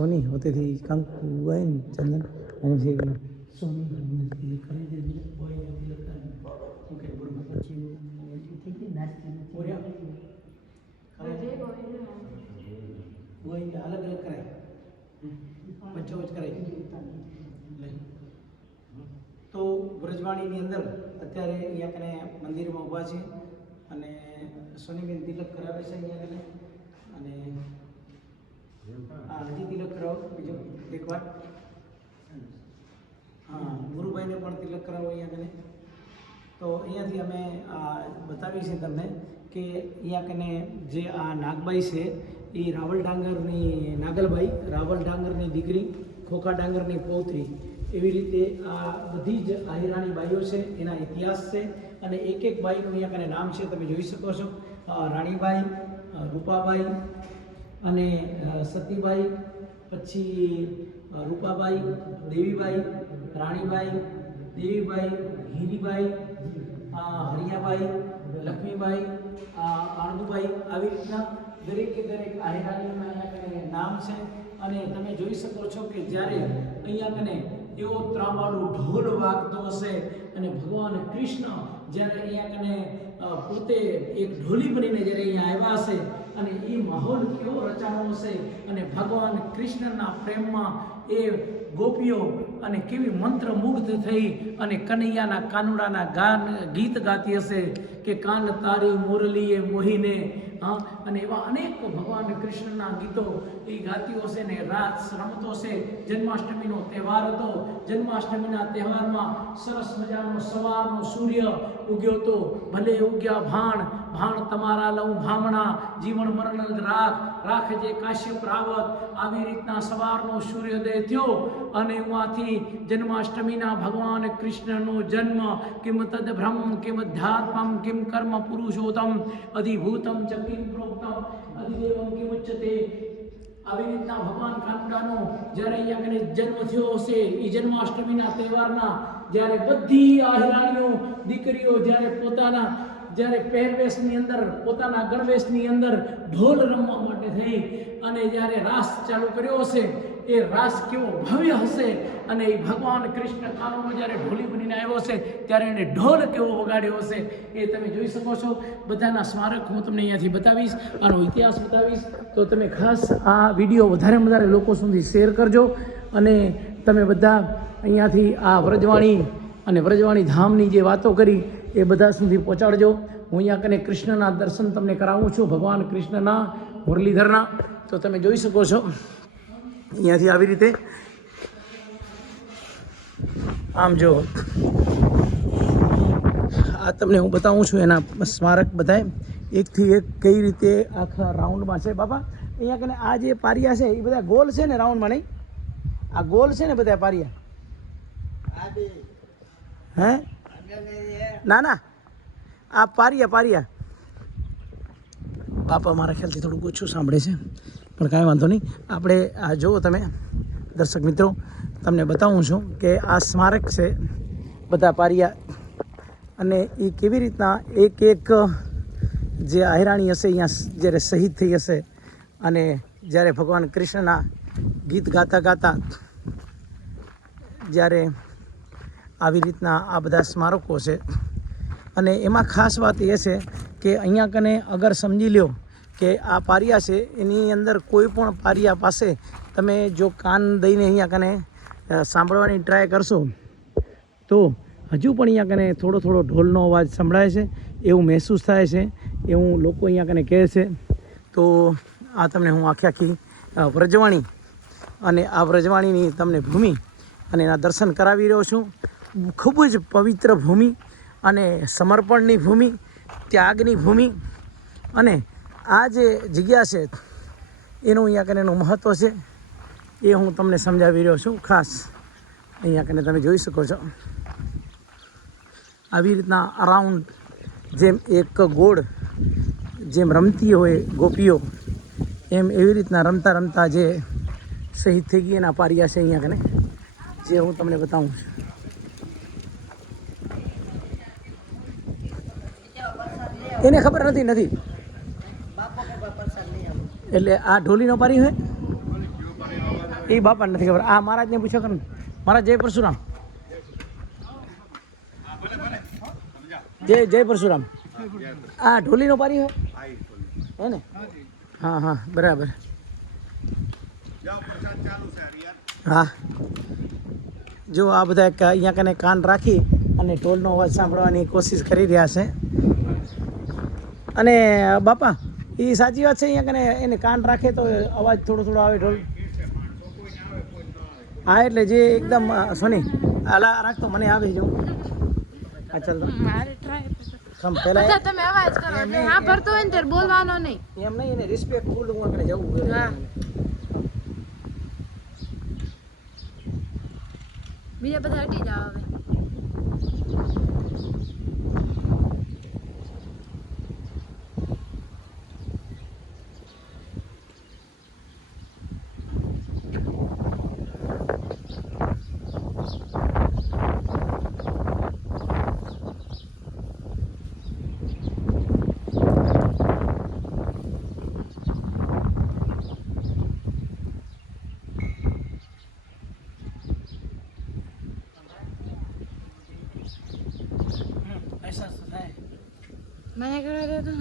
सोनी होते थी कंकु वैन चंदन અને જે સોની નદી કરે છે જે કોઈ નથી લગતા ઓકે બરોબર પછી થઈ ગઈ નાસ્તી ઓર્યા કરે જે કોઈ અલગ અલગ કરાય વચ્ચે વચ્ચે કરાય તો વ્રજવાણીની અંદર અત્યારે અહીંયા કને મંદિરમાં ઊભા છે અને સોનીબેન તિલક કરાવે છે અહીંયા કને અને હજી તિલક કરાવો બીજો એકવાર हाँ गुरुभाई ने पण तिलक करावो अहींया कने तो अहींयाथी अमे बतावी छे तमने के अहींया कने जे आ नागबाई छे ए रावल डांगरनी नागलबाई रावल डांगरनी दीकरी खोखा डांगरनी पौत्री एवी रीते आ बधी ज आहिराणी बाईओ छे एना इतिहास छे अने एक एक बाईनुं अहींया कने नाम छे तमे जोई शको छो राणीबाई रूपाबाई अने सतीबाई पछी रूपाबाई देवीबाई राणीबाई देवीबाई हीरीबाई हरियाबाई लक्ष्मीबाई आणुबाई આવી રીતના દરેક કે દરેક આહિરાણીના અહીંયા કને નામ છે અને તમે જોઈ શકો છો કે જ્યારે અહીંયા કને એવો ત્રાંબાળું ઢોલ વાગતો હશે અને ભગવાન કૃષ્ણ જ્યારે અહીંયા કને પોતે એક ઢોલી બનીને જ્યારે અહીંયા આવ્યા હશે અને એ માહોલ કેવો રચાણો હશે અને ભગવાન કૃષ્ણના પ્રેમમાં એ ગોપીઓ અને કેવી મંત્રમુગ્ધ થઈ અને કનૈયાના કાનુડાના ગાન ગીત ગાતી હશે કે કાન તારી મુરલીએ મોહીને અને એવા અનેક ભગવાન કૃષ્ણના ગીતો એ ગાતી હશે ને રાત રમતો હશે જન્માષ્ટમીનો તહેવાર હતો જન્માષ્ટમીના તહેવારમાં સરસ મજાનો સવારનો સૂર્ય ઉગ્યો તો ભલે ઉગ્યા ભાણ ભાણ તમારા લઉં ભામણા જીવન મરણ રાખજે કાશ્યપ રાવત આવી રીતના સવારનો સૂર્યોદય થયો અને એમાંથી જન્માષ્ટમીના ભગવાન કૃષ્ણનો જન્મ કિમ તદ બ્રહ્મ કિમ અધ્યાત્મમ કિમ કર્મ પુરુષોત્તમ અધિભૂતમ ચ કિમ પ્રોક્તમ અધિદેવમ કિમ ઉચ્યતે આવી રીતના ભગવાન કાનુડાનો જ્યારે અહીંયા કને જન્મ થયો હશે એ જન્માષ્ટમીના તહેવારના જ્યારે બધી આહિરાણીઓ દીકરીઓ જ્યારે પોતાના જ્યારે પહેરવેશની અંદર પોતાના ગણવેશની અંદર ઢોલ રમવા માટે થઈ અને જ્યારે રાસ ચાલુ કર્યો હશે એ રાસ કેવો ભવ્ય હશે અને એ ભગવાન કૃષ્ણ કાનુડો જ્યારે ઢોલી બનીને આવ્યો હશે ત્યારે એને ઢોલ કેવો વગાડ્યો હશે એ તમે જોઈ શકો છો બધાના સ્મારક હું તમને અહીંયાથી બતાવીશ આનો ઇતિહાસ બતાવીશ તો તમે ખાસ આ વિડીયો વધારે લોકો સુધી શેર કરજો અને તમે બધા અહીંયાથી આ વ્રજવાણી અને વ્રજવાણી ધામની જે વાતો કરી એ બધા સુધી પહોંચાડજો હું અહીંયા કને કૃષ્ણના દર્શન તમને કરાવું છું ભગવાન કૃષ્ણના મુરલીધરના તો તમે જોઈ શકો છો અહીંયાથી આવી રીતે આમ જો આ તમને હું બતાવું છું એના સ્મારક બધાય એકથી એક કઈ રીતે આખા રાઉન્ડમાં છે બાપા અહીંયા કને આ જે પારિયા છે એ બધા ગોલ છે ને રાઉન્ડમાં નહીં આ ગોલ છે ને બધા પારિયા હે ના ના આ પારિયા બાપા મારા ખ્યાલથી થોડુંક ઓછું સાંભળે છે પણ કાંઈ વાંધો નહીં આપણે આ જુઓ તમે દર્શક મિત્રો તમને બતાવું છું કે આ સ્મારક છે બધા પારિયા અને એ કેવી રીતના એક જે આહિરાણી હશે અહીંયા જ્યારે શહીદ થઈ હશે અને જ્યારે ભગવાન કૃષ્ણના ગીત ગાતા જ્યારે આવી રીતના આ બધા સ્મારકો છે અને એમાં ખાસ વાત એ છે કે અહીંયા કને અગર સમજી લ્યો કે આ પારિયા છે એની અંદર કોઈ પણ પારિયા પાસે તમે જો કાન દઈને અહીંયા કને સાંભળવાની ટ્રાય કરશો તો હજુ પણ અહીંયા કને થોડો ઢોલનો અવાજ સંભળાય છે એવું મહેસૂસ થાય છે એવું લોકો અહીંયા કને કહે છે તો આ તમને હું આખી વ્રજવાણી અને આ વ્રજવાણીની તમને ભૂમિ અને એના દર્શન કરાવી રહ્યો છું ખૂબ જ પવિત્ર ભૂમિ અને સમર્પણની ભૂમિ ત્યાગની ભૂમિ અને આ જે જગ્યા છે એનું અહીંયા કને એનું મહત્ત્વ છે એ હું તમને સમજાવી રહ્યો છું ખાસ અહીંયા કને તમે જોઈ શકો છો આવી રીતના અરાઉન્ડ જેમ એક ગોળ જેમ રમતી હોય ગોપીઓ એમ એવી રીતના રમતા જે શહીદ થઈ ગઈ એના પારિયા છે અહીંયા કને જે હું તમને બતાવું છું એને ખબર નથી એટલે આ ઢોલીનો પારી હોય એ બાપાને નથી ખબર. આ મહારાજને પૂછો કે મહારાજ જય પરશુરામ. જય પરશુરામ. આ ઢોલીનો પારી હોય હે ને? હા હા બરાબર. હા જો આ બધા અહીંયા કને કાન રાખી અને ઢોલનો અવાજ સાંભળવાની કોશિશ કરી રહ્યા છે. અને બાપા એ સાચી વાત છે, અહીંયા કને એને કાન રાખે તો અવાજ થોડો થોડો આવે ઢોલ. હા એટલે જે એકદમ સોની આલા રાખતો મને આવે જો. આ ચાલ મારે ટ્રાય સમ પહેલા તમે અવાજ કરો એટલે હા ભરતો હોય ને ત્યારે બોલવાનો નહીં. એમ નહીં, એને રિસ્પેક્ટ ફૂલ હું આગળ જવું. હા બીજા બધા હટી જાવ હવે. અહેસાસ થાય. મને કરે તો